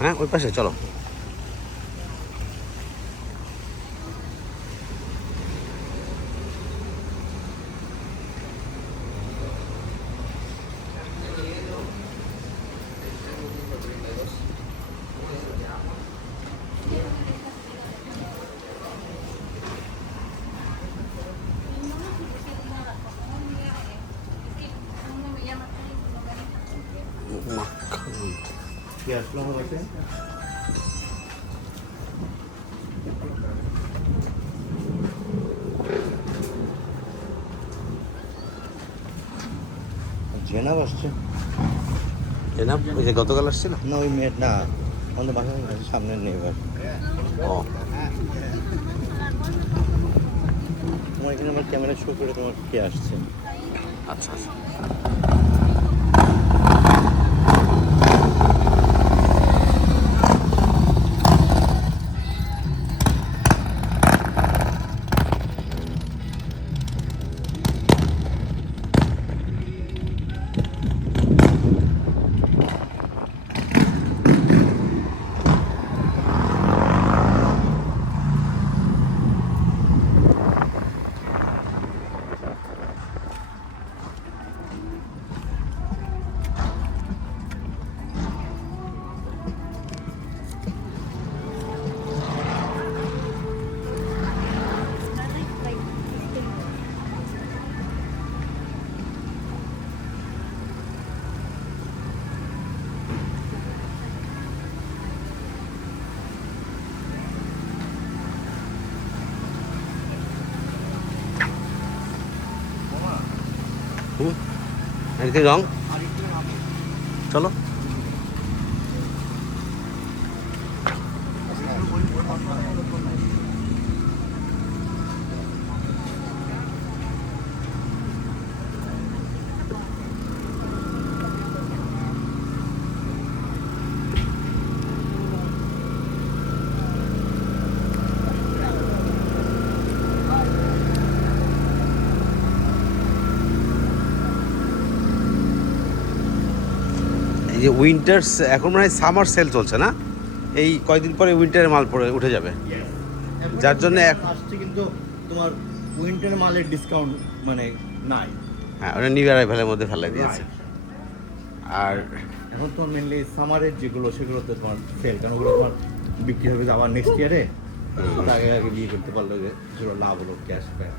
হ্যাঁ ওই পাশে চলো। জেনাব আসছে। জেনাব ওই যে গতকাল আসছিল না ওই মেয়ের না, আমাদের বাসার সামনে নেইবার। ও তোমার এখানে আমার ক্যামেরা শো করে তোমার কে আসছে। আচ্ছা আচ্ছা। এদিকে রং চলো। এই যে উইন্টার্স এখন মনে হয় সামার সেল চলছে না, এই কয়দিন পরে উইন্টারের মাল পরে উঠে যাবে, যার জন্য আসছে কিন্তু তোমার উইন্টার মালের ডিসকাউন্ট মানে নাই। হ্যাঁ ওটা নিউ অ্যারাইভালের মধ্যে ফেলে দিয়েছে। আর এখন তোমার মেনলি সামারের যেগুলো সেগুলোতে তোমার সেল, কারণ ওগুলো তোমার বিক্রি হবে আবার নেক্সট ইয়ারে। আগে আগে বিয়ে করতে পারলে যে যেগুলো লাভ হলো ক্যাশ ব্যাক।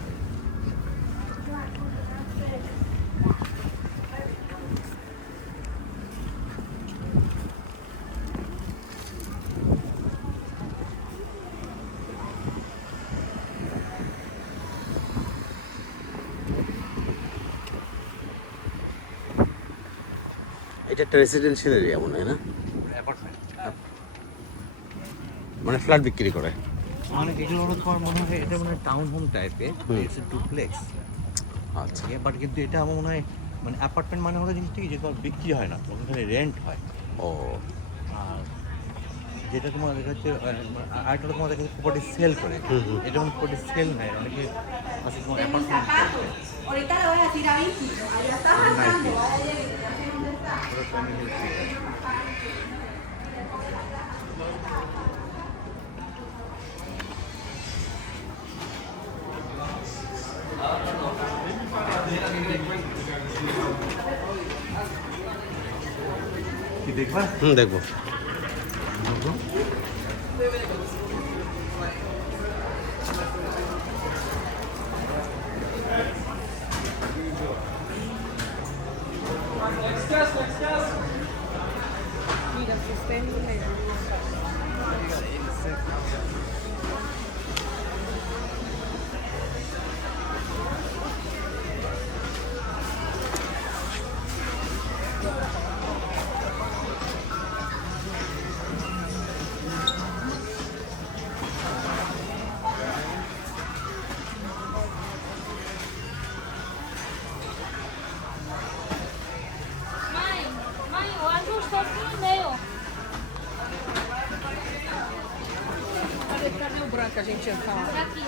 এটা একটা রেসিডেন্সিয়াল এরিয়া মনে হয় না, মানে ফ্ল্যাট বিক্রি করে। মানে এগুলো হলো তোমার মনে হয় এটা মানে টাউন হোম টাইপের, ইটস এ ডুপ্লেক্স। আচ্ছা বাট কিন্তু এটা আমার মনে হয় মানে অ্যাপার্টমেন্ট মানে হলো জিনিসটা কি যে তোমার বিক্রি হয় না, ওখানে রেন্ট হয়। ও আর যেটা তোমার দেখা যাচ্ছে আরেকটা তোমার দেখা যাচ্ছে প্রপার্টি সেল করে, এটা মানে প্রপার্টি সেল নেয় অনেকে আছে তোমার অ্যাপার্টমেন্ট করবে। Ahorita le voy a decir a Vicky, allá está pasando, vaya কি দেখবা? দেখবো। Mira, si usted no le gusta. Mãe, eu ajusto aqui o meu. Cadê o branco que a gente ia falar? Por aqui.